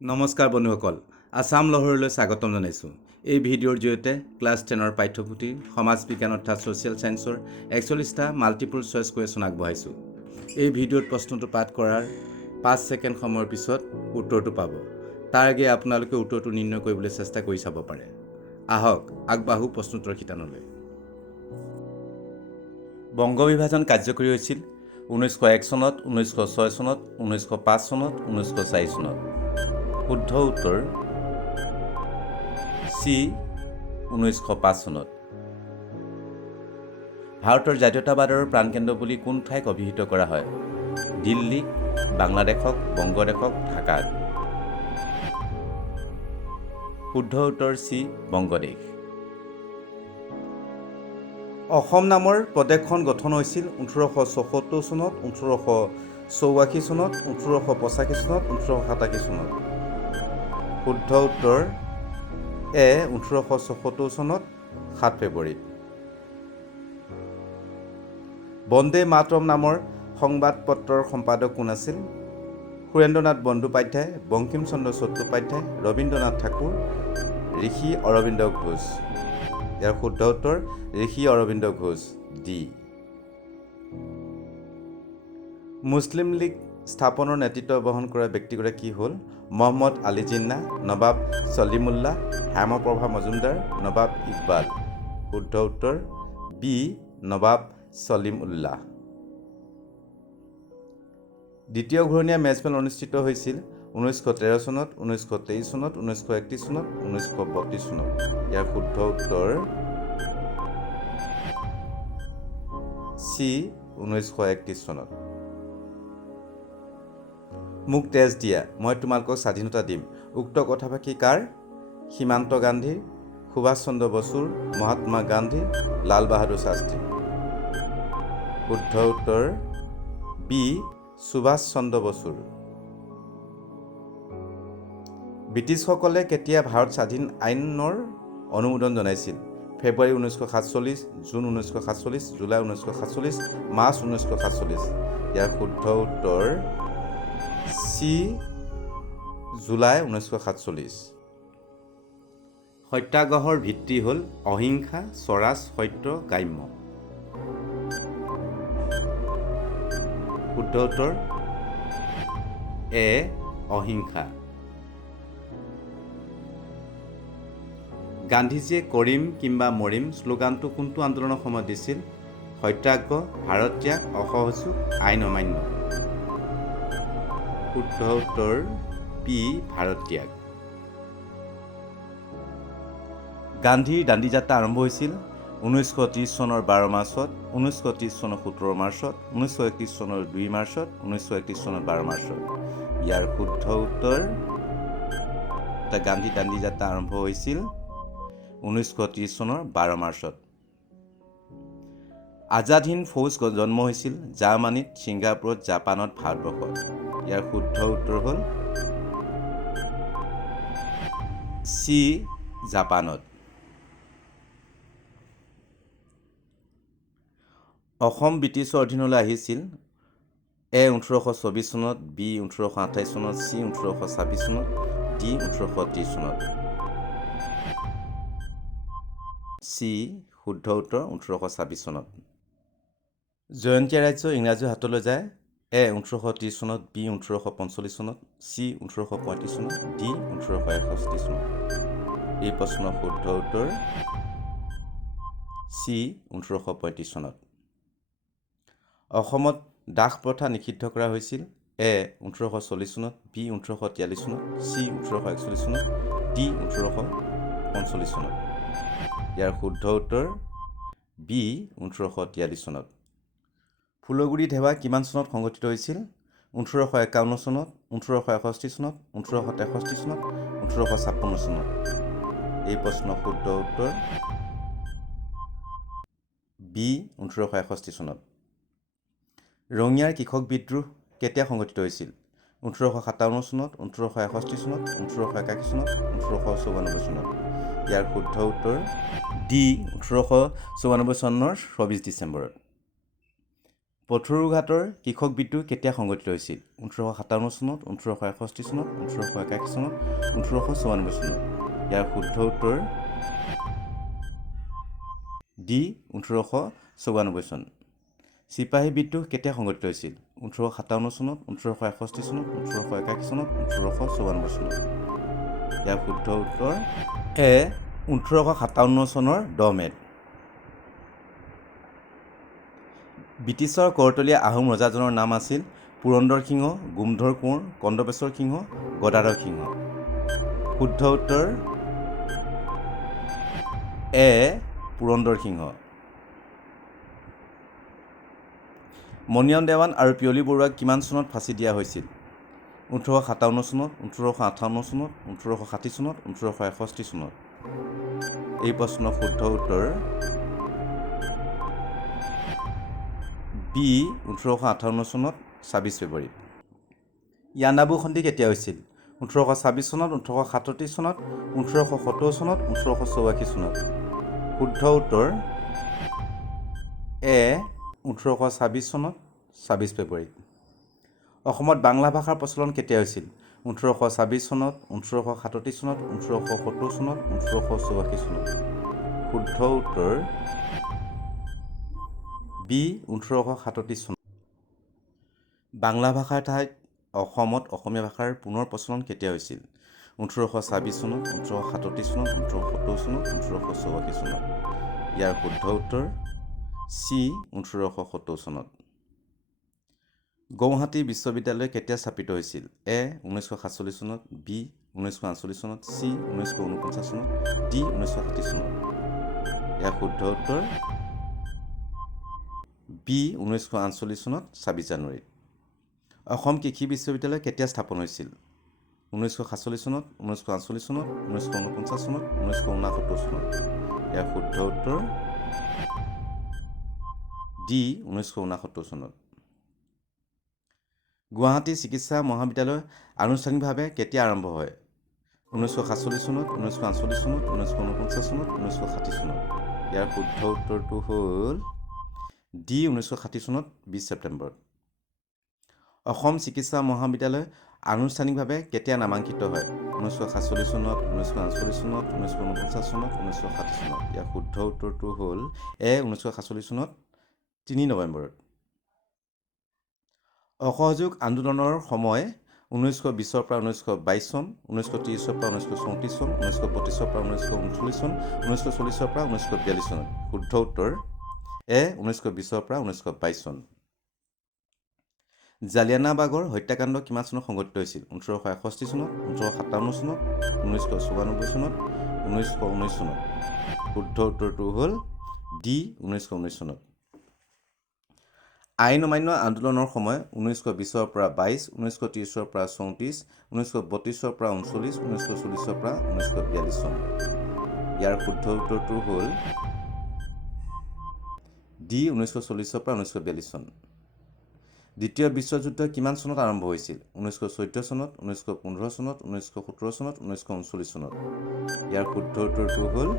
নমস্কাৰ বন্ধুসকল, আসাম লহৰলৈ স্বাগতম জনাইছোঁ। এই ভিডিঅ'ৰ জৰিয়তে ক্লাছ 10ৰ পাঠ্যপুথিৰ সমাজ বিজ্ঞান অৰ্থাৎ ছ'চিয়েল ছায়েন্সৰ 41টা মাল্টিপল চইচ কুৱেশ্যন আগবঢ়াইছোঁ। এই ভিডিঅ'ত প্ৰশ্নটো পাঠ কৰাৰ 5 ছেকেণ্ড সময়ৰ পিছত উত্তৰটো পাব। তাৰ আগেয়ে আপোনালোকে উত্তৰটো নিৰ্ণয় কৰিবলৈ চেষ্টা কৰি চাব পাৰে। আহক আগবাঢ়ো প্ৰশ্নোত্তৰ শিতানলৈ। বংগ বিভাজন কাৰ্যকৰী হৈছিল 1901 চনত, 1906 চনত, 1905 চনত, 1904 চনত। শুদ্ধ উত্তৰ চি 1905 চনত। ভাৰতৰ জাতীয়তাবাদৰ প্ৰাণকেন্দ্ৰ বুলি কোন ঠাইক অভিহিত কৰা হয়? দিল্লী, বাংলাদেশক, বংগদেশক, ঢাকাক। শুদ্ধ উত্তৰ চি বংগদেশ। অসম নামৰ প্ৰদেশখন গঠন হৈছিল 1874 চনত, 1884 চনত, 1885 চনত, 1887 চনত। শুদ্ধ উত্তৰ এ 1874 চনত 7 ফেব্ৰুৱাৰীত। বন্দে মাতৰম নামৰ সংবাদপত্ৰৰ সম্পাদক কোন আছিল? সুৰেন্দ্ৰনাথ বন্দ্যোপাধ্যায়, বংকিম চন্দ্ৰ চট্টোপাধ্যায়, ৰবীন্দ্ৰনাথ ঠাকুৰ, ঋষি অৰবিন্দ ঘোষ। ইয়াৰ শুদ্ধ উত্তৰ ঋষি অৰবিন্দ ঘোষ, ডি। মুছলিম লীগ স্থাপনৰ নেতৃত্ব বহন কৰা ব্যক্তিগৰাকী হ'ল মহম্মদ আলী জিন্না, নবাব ছলিমুল্লাহ, হেমপ্ৰভা মজুমদাৰ, নবাব ইকবাল। শুদ্ধ উত্তৰ বি নবাব ছলিমুল্লাহ। দ্বিতীয় ঘূৰণীয়া মেজমেল অনুষ্ঠিত হৈছিল 1913 চনত, 1923 চনত, 1931 চনত, 1932 চনত। ইয়াৰ শুদ্ধ উত্তৰ চি 1931 চনত। মোক তেজ দিয়া, মই তোমালোকক স্বাধীনতা দিম। উক্ত কথাফাকি কাৰ? সীমান্ত গান্ধীৰ, সুভাষ চন্দ্ৰ বসুৰ, মহাত্মা গান্ধীৰ, লাল বাহাদুৰ শাস্ত্ৰী। শুদ্ধ উত্তৰ বি সুভাষ চন্দ্ৰ বসুৰ। ব্ৰিটিছসকলে কেতিয়া ভাৰত স্বাধীন আইনৰ অনুমোদন জনাইছিল? ফেব্ৰুৱাৰী 1947, জুন 1947, জুলাই 1947, মাৰ্চ 1947। ইয়াৰ শুদ্ধ উত্তৰ চি জুলাই 1947। সত্যাগ্ৰহৰ ভিত্তি হ'ল অহিংসা, স্বৰাজ, সত্য, গ্ৰাম্য। শুদ্ধ উত্তৰ এ অহিংসা। গান্ধীজীয়ে কৰিম কিম্বা মৰিম শ্লোগানটো কোনটো আন্দোলনৰ সময়ত দিছিল? সত্যাগ্ৰহ, ভাৰত ত্যাগ, অসহযোগ, আইন অমান্য। শুদ্ধ উত্তৰ পি ভাৰত ত্যাগ। গান্ধীৰ দাণ্ডী যাত্ৰা আৰম্ভ হৈছিল 1930 চনৰ 12 মাৰ্চত, 1930 চনৰ 17 মাৰ্চত, 1931 চনৰ 2 মাৰ্চত, 1931 চনৰ 12 মাৰ্চত। ইয়াৰ শুদ্ধ উত্তৰ গান্ধী দাণ্ডী যাত্ৰা আৰম্ভ হৈছিল 1930 চনৰ 12 মাৰ্চত। আজাদ হিন্দ ফৌজ জন্ম হৈছিল জাৰ্মানীত, ছিংগাপুৰত, জাপানত, ভাৰতবৰ্ষত। ইয়াৰ শুদ্ধ উত্তৰ হ'ল চি জাপানত। অসম ব্ৰিটিছৰ অধীনলৈ আহিছিল এ 1824 চনত, বি 1828 চনত, চি 1826 চনত, ডি 1830 চনত। চি শুদ্ধ উত্তৰ 1826 চনত। জয়ন্তীয়া ৰাজ্য ইংৰাজীৰ হাতলৈ যায় এ 1830 চনত, বি 1845 চনত, চি 1835 চনত, ডি 1861 চনত। এই প্ৰশ্নৰ শুদ্ধ উত্তৰ চি 1835 চনত। অসমত দাস প্ৰথা নিষিদ্ধ কৰা হৈছিল এ 1840 চনত, বি 1843 চনত, চি 1841 চনত, ডি 1845 চনত। ইয়াৰ শুদ্ধ উত্তৰ বি 1843 চনত। ফুলগুৰি ধেৱা কিমান চনত সংঘটিত হৈছিল? 1851 চনত, 1861 চনত, 1863 চনত, 1856 চনত। এই প্ৰশ্নৰ শুদ্ধ উত্তৰ বি 1861 চনত। ৰঙিয়াৰ কৃষক বিদ্ৰোহ কেতিয়া সংঘটিত হৈছিল? 1857 চনত, 1861 চনত, 1881 চনত, 1894 চনত। ইয়াৰ শুদ্ধ উত্তৰ ডি 1894 চনৰ 24 ডিচেম্বৰত। পথৰুঘাটৰ কৃষক বিদ্ৰোহ কেতিয়া সংঘটিত হৈছিল 1857 চনত 1861 চনত 1881 চনত 1894 চনত ইয়াৰ শুদ্ধ উত্তৰ ডি 1894 চন চিপাহী বিদ্ৰোহ কেতিয়া সংঘটিত হৈছিল 1857 চনত 1861 চনত 1881 চনত 1894 চনত ইয়াৰ শুদ্ধ উত্তৰ এ 1857 চনৰ 10 মে'ত ব্ৰিটিছৰ কৰতলীয়া আহোম ৰজাজনৰ নাম আছিল পুৰন্দৰ সিংহ গোমধৰ কোঁৱৰ কন্দবেশ্বৰ সিংহ গদাধৰ সিংহ শুদ্ধ উত্তৰ এ পুৰন্দৰ সিংহ মণিৰাম দেৱান আৰু পিয়লি বৰুৱাক কিমান চনত ফাঁচি দিয়া হৈছিল 1857 চনত 1858 চনত 1860 চনত 1861 চনত এই প্ৰশ্নৰ শুদ্ধ উত্তৰ বি 1858 চনত 26 ফেব্ৰুৱাৰী ইয়াণ্ডাবু সন্ধি কেতিয়া হৈছিল 1826 চনত 1837 চনত 1870 চনত 1884 চনত শুদ্ধ উত্তৰ এ 1826 চনত 26 ফেব্ৰুৱাৰী অসমত বাংলা ভাষাৰ প্ৰচলন কেতিয়া হৈছিল 1826 চনত 1837 চনত 1870 চনত 1884 চনত শুদ্ধ উত্তৰ বি 1837 চনত বাংলা ভাষাৰ ঠাইত অসমত অসমীয়া ভাষাৰ পুনৰ প্ৰচলন কেতিয়া হৈছিল 1826 চনত 1837 চনত 1870 চনত 1884 চনত ইয়াৰ শুদ্ধ উত্তৰ চি 1870 চনত গুৱাহাটী বিশ্ববিদ্যালয় কেতিয়া স্থাপিত হৈছিল এ 1947 চনত বি 1948 চনত চি 1949 চনত ডি 1960 চনত ইয়াৰ শুদ্ধ উত্তৰ বি 1948 চনত 26 জানুৱাৰীত অসম কৃষি বিশ্ববিদ্যালয় কেতিয়া স্থাপন হৈছিল 1947 চনত 1948 চনত 1949 চনত 1969 চনত ইয়াৰ শুদ্ধ উত্তৰ ডি 1969 চনত গুৱাহাটী চিকিৎসা মহাবিদ্যালয় আনুষ্ঠানিকভাৱে কেতিয়া আৰম্ভ হয় 1947 চনত 1948 চনত 1949 চনত 1960 চনত ইয়াৰ শুদ্ধ উত্তৰটো হ'ল ডি 1960 চনত 20 ছেপ্টেম্বৰত অসম চিকিৎসা মহাবিদ্যালয় আনুষ্ঠানিকভাৱে কেতিয়া নামাঙ্কিত হয় 1947 চনত 1948 চনত 1949 চনত 1960 চনত ইয়াৰ শুদ্ধ উত্তৰটো হ'ল এ 1947 চনত 3 নৱেম্বৰত অসহযোগ আন্দোলনৰ সময় 1920 পৰা 1922 চন 1930 পৰা 1934 চন 1932 পৰা 1939 চন 1940 পৰা 1942 চন শুদ্ধ উত্তৰ এ 1920 পৰা 1922 চন জালিয়ানাবাগৰ হত্যাকাণ্ড কিমান চনত সংঘটিত হৈছিল 1861 চনত 1857 চনত 1994 চনত 1919 চনত শুদ্ধ উত্তৰটো হ'ল ডি 1919 চনত আইন অমান্য আন্দোলনৰ সময় 1920 পৰা 22 1930 পৰা 34 1932 পৰা 39 1940 পৰা 1942 চন ইয়াৰ শুদ্ধ উত্তৰটো হ'ল ডি 1940 পৰা 1942 চন দ্বিতীয় বিশ্বযুদ্ধ কিমান চনত আৰম্ভ হৈছিল 1914 চনত 1915 চনত 1917 চনত 1939 চনত ইয়াৰ শুদ্ধ উত্তৰটো হ'ল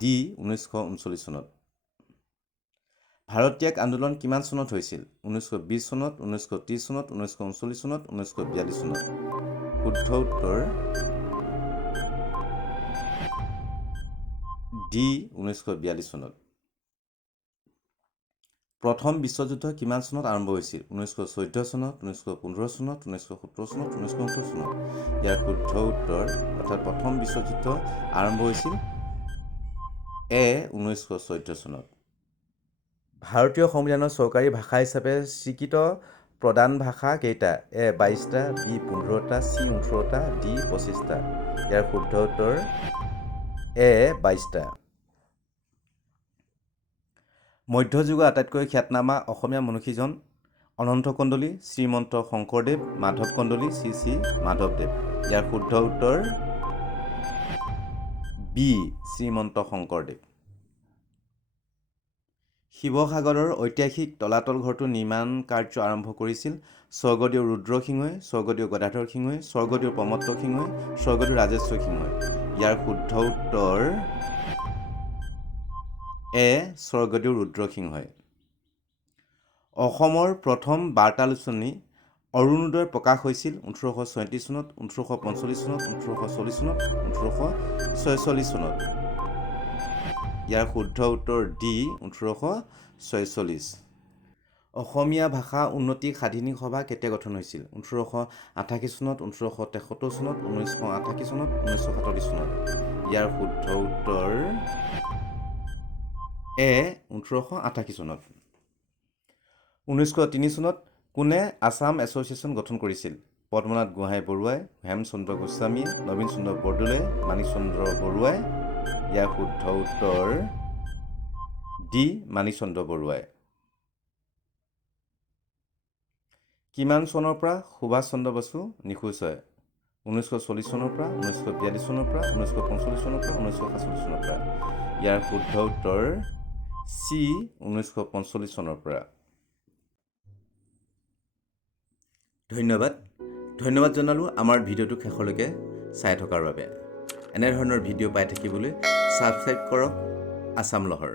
ডি 1939 চনত ভাৰত ত্যাগ আন্দোলন কিমান চনত হৈছিল 1920 চনত 1930 চনত 1939 চনত 1942 চনত শুদ্ধ উত্তৰ ডি 1942 চনত প্ৰথম বিশ্বযুদ্ধ কিমান চনত আৰম্ভ হৈছিল 1914 চনত 1915 চনত 1917 চনত 1919 চনত ইয়াৰ শুদ্ধ উত্তৰ অৰ্থাৎ প্ৰথম বিশ্বযুদ্ধ আৰম্ভ হৈছিল এ 1914 চনত ভাৰতীয় সংবিধানৰ চৰকাৰী ভাষা হিচাপে স্বীকৃত প্ৰধান ভাষা কেইটা এ 22টা বি 15টা চি 18টা ডি 25টা ইয়াৰ শুদ্ধ উত্তৰ এ 22টা মধ্যযুগৰ আটাইতকৈ খ্যাতনামা অসমীয়া মনীষীজন অনন্ত কন্দলী শ্ৰীমন্ত শংকৰদেৱ মাধৱ কন্দলী শ্ৰী শ্ৰী মাধৱদেৱ ইয়াৰ শুদ্ধ উত্তৰ বি শ্ৰীমন্ত শংকৰদেৱ শিৱসাগৰৰ ঐতিহাসিক তলাতল ঘৰটো নিৰ্মাণ কাৰ্য আৰম্ভ কৰিছিল স্বৰ্গদেউ ৰুদ্ৰসিংহই স্বৰ্গদেউ গদাধৰ সিংহই স্বৰ্গদেউ প্ৰমত্ত সিংহই স্বৰ্গদেউ ৰাজেশ্বৰ সিংহই ইয়াৰ শুদ্ধ উত্তৰ এ স্বৰ্গদেউ ৰুদ্ৰসিংহই। অসমৰ প্ৰথম বাৰ্তালোচনী অৰুণোদয় প্ৰকাশ হৈছিল 1837 চনত, 1845 চনত, 1840 চনত, 1846 চনত। ইয়াৰ শুদ্ধ উত্তৰ ডি 1846। অসমীয়া ভাষা উন্নতি সাধিনী সভা কেতিয়া গঠন হৈছিল? 1888 চনত, 1873 চনত, 1988 চনত, 1947 চনত। ইয়াৰ শুদ্ধ উত্তৰ এ 1888 চনত। 1903 চনত কোনে আছাম এছ'চিয়েশ্যন গঠন কৰিছিল? পদ্মনাথ গোহাঁই বৰুৱাই, হেমচন্দ্ৰ গোস্বামীয়ে, নবীন চন্দ্ৰ বৰদলৈ, মাণিক চন্দ্ৰ বৰুৱাই। ইয়াৰ শুদ্ধ উত্তৰ ডি মাণিক চন্দ্ৰ বৰুৱাই। কিমান চনৰ পৰা সুভাষ চন্দ্ৰ বসু নিখোজ হয়? 1940 চনৰ পৰা, 1942 চনৰ পৰা, 1945 চনৰ পৰা, 1947 চনৰ পৰা। ইয়াৰ শুদ্ধ উত্তৰ চি 1945 চনৰ পৰা। ধন্যবাদ জনালোঁ আমাৰ ভিডিঅ'টো শেষলৈকে চাই থকাৰ বাবে। এনেধৰণৰ ভিডিঅ' পাই থাকিবলৈ ছাবস্ক্ৰাইব কৰক আছাম লহৰ।